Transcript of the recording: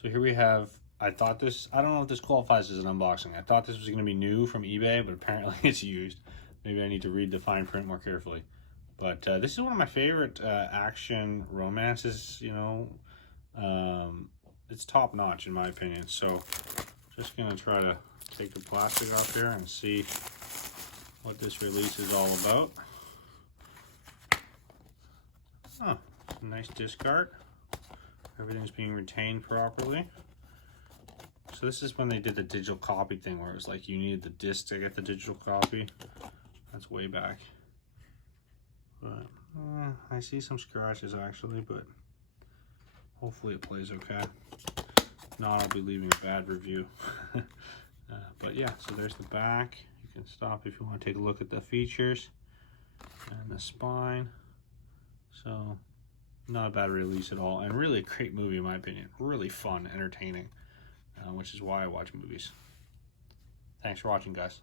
So here we have, I don't know if this qualifies as an unboxing. I thought this was going to be new from eBay, but apparently it's used. Maybe I need to read the fine print more carefully. But this is one of my favorite action romances, you know. It's top notch in my opinion. So just going to try to take the plastic off here and see what this release is all about. Oh, nice disc art. Everything's being retained properly. So this is when they did the digital copy thing where it was like you needed the disc to get the digital copy. That's way back. But I see some scratches actually, but hopefully it plays okay. If not, I'll be leaving a bad review. But yeah, so there's the back. You can stop if you want to take a look at the features and the spine. So not a bad release at all, and really a great movie in my opinion. Really fun, entertaining, which is why I watch movies. Thanks for watching, guys.